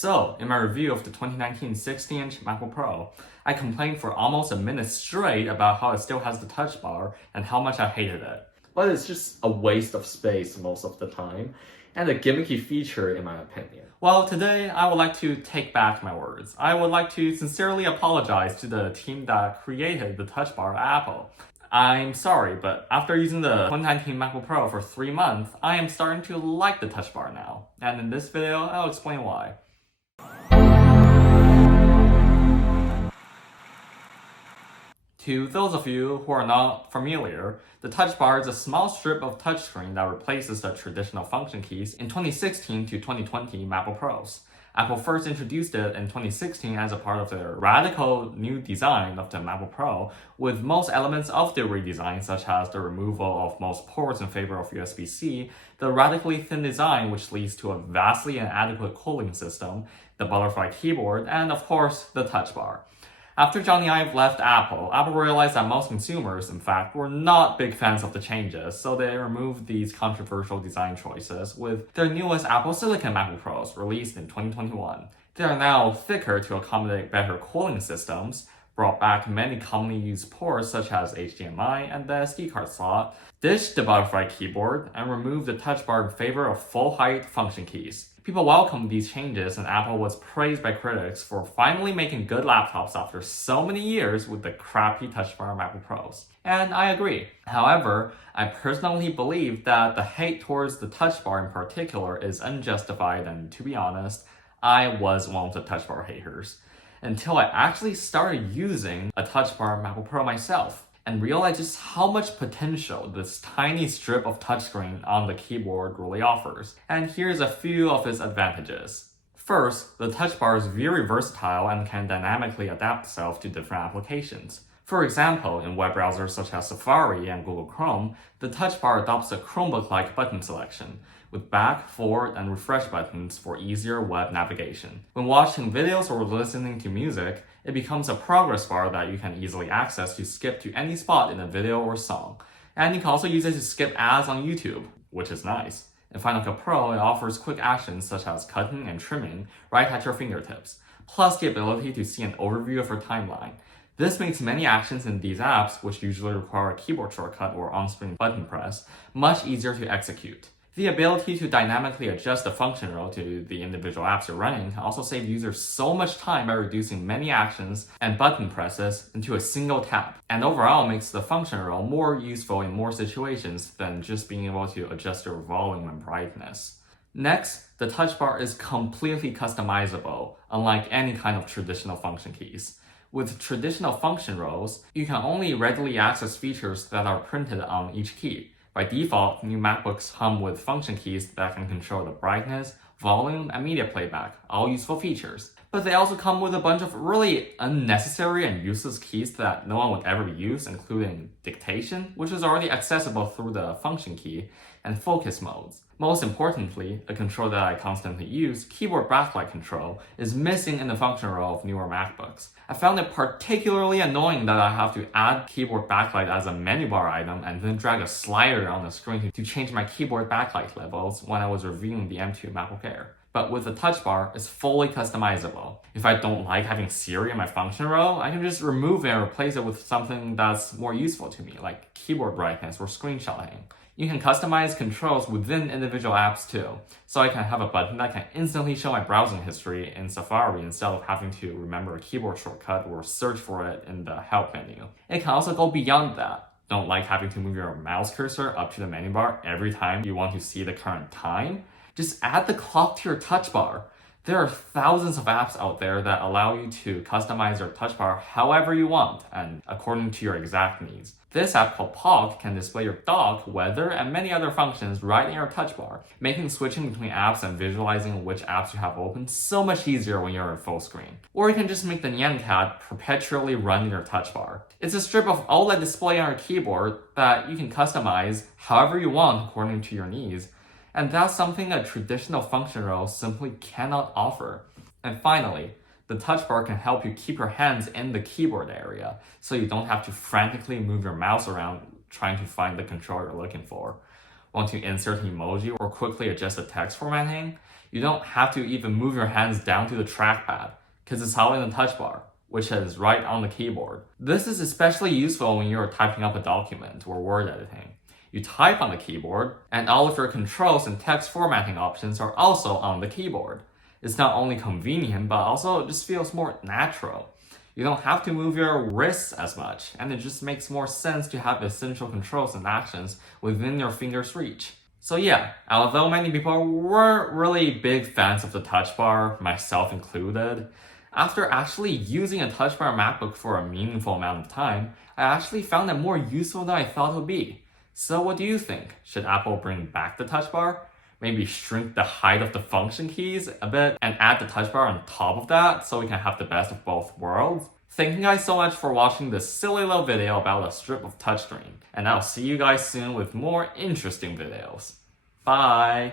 So, in my review of the 2019 60-inch MacBook Pro, I complained for almost a minute straight about how it still has the touch bar and how much I hated it. But it's just a waste of space most of the time, and a gimmicky feature in my opinion. Well, today I would like to take back my words. I would like to sincerely apologize to the team that created the touch bar at Apple. I'm sorry, but after using the 2019 MacBook Pro for 3 months, I am starting to like the touch bar now. And in this video, I'll explain why. To those of you who are not familiar, the touch bar is a small strip of touchscreen that replaces the traditional function keys in 2016 to 2020 MacBook Pros. Apple first introduced it in 2016 as a part of their radical new design of the MacBook Pro, with most elements of the redesign, such as the removal of most ports in favor of USB-C, the radically thin design which leads to a vastly inadequate cooling system, the butterfly keyboard, and of course, the touch bar. After Johnny Ive left Apple realized that most consumers, in fact, were not big fans of the changes, so they removed these controversial design choices with their newest Apple Silicon MacBook Pros released in 2021. They are now thicker to accommodate better cooling systems, brought back many commonly used ports such as HDMI and the SD card slot, ditched the butterfly keyboard, and removed the touch bar in favor of full-height function keys. People welcomed these changes, and Apple was praised by critics for finally making good laptops after so many years with the crappy Touch Bar MacBook Pros. And I agree. However, I personally believe that the hate towards the Touch Bar in particular is unjustified, and to be honest, I was one of the Touch Bar haters. Until I actually started using a Touch Bar MacBook Pro myself and realized just how much potential this tiny strip of touchscreen on the keyboard really offers. And here's a few of its advantages. First, the touch bar is very versatile and can dynamically adapt itself to different applications. For example, in web browsers such as Safari and Google Chrome, the touch bar adopts a Chromebook-like button selection, with back, forward, and refresh buttons for easier web navigation. When watching videos or listening to music, it becomes a progress bar that you can easily access to skip to any spot in a video or song. And you can also use it to skip ads on YouTube, which is nice. In Final Cut Pro, it offers quick actions such as cutting and trimming right at your fingertips, plus the ability to see an overview of your timeline. This makes many actions in these apps, which usually require a keyboard shortcut or on-screen button press, much easier to execute. The ability to dynamically adjust the function row to the individual apps you're running can also save users so much time by reducing many actions and button presses into a single tap, and overall makes the function row more useful in more situations than just being able to adjust your volume and brightness. Next, the touch bar is completely customizable, unlike any kind of traditional function keys. With traditional function rows, you can only readily access features that are printed on each key. By default, new MacBooks come with function keys that can control the brightness, volume, and media playback, all useful features. But they also come with a bunch of really unnecessary and useless keys that no one would ever use, including dictation, which is already accessible through the function key, and focus modes. Most importantly, a control that I constantly use, keyboard backlight control, is missing in the function row of newer MacBooks. I found it particularly annoying that I have to add keyboard backlight as a menu bar item and then drag a slider on the screen to change my keyboard backlight levels when I was reviewing the M2 MacBook Air. But with the touch bar, it's fully customizable. If I don't like having Siri in my function row, I can just remove it and replace it with something that's more useful to me, like keyboard brightness or screenshotting. You can customize controls within individual apps too, so I can have a button that can instantly show my browsing history in Safari instead of having to remember a keyboard shortcut or search for it in the help menu. It can also go beyond that. Don't like having to move your mouse cursor up to the menu bar every time you want to see the current time? Just add the clock to your touch bar. There are thousands of apps out there that allow you to customize your touch bar however you want and according to your exact needs. This app called Pog can display your dock, weather, and many other functions right in your touch bar, making switching between apps and visualizing which apps you have open so much easier when you're in full screen. Or you can just make the Nyan Cat perpetually run in your touch bar. It's a strip of OLED display on your keyboard that you can customize however you want according to your needs. And that's something a traditional function row simply cannot offer. And finally, the touch bar can help you keep your hands in the keyboard area, so you don't have to frantically move your mouse around trying to find the control you're looking for. want to insert an emoji or quickly adjust the text formatting, you don't have to even move your hands down to the trackpad, because it's all in the touch bar, which is right on the keyboard. This is especially useful when you're typing up a document or word editing. You type on the keyboard, and all of your controls and text formatting options are also on the keyboard. It's not only convenient, but also it just feels more natural. You don't have to move your wrists as much, and it just makes more sense to have essential controls and actions within your finger's reach. So yeah, although many people weren't really big fans of the Touch Bar, myself included, after actually using a Touch Bar MacBook for a meaningful amount of time, I actually found it more useful than I thought it would be. So what do you think? Should Apple bring back the Touch Bar? Maybe shrink the height of the function keys a bit and add the touch bar on top of that so we can have the best of both worlds? Thank you guys so much for watching this silly little video about a strip of touchscreen, and I'll see you guys soon with more interesting videos. Bye!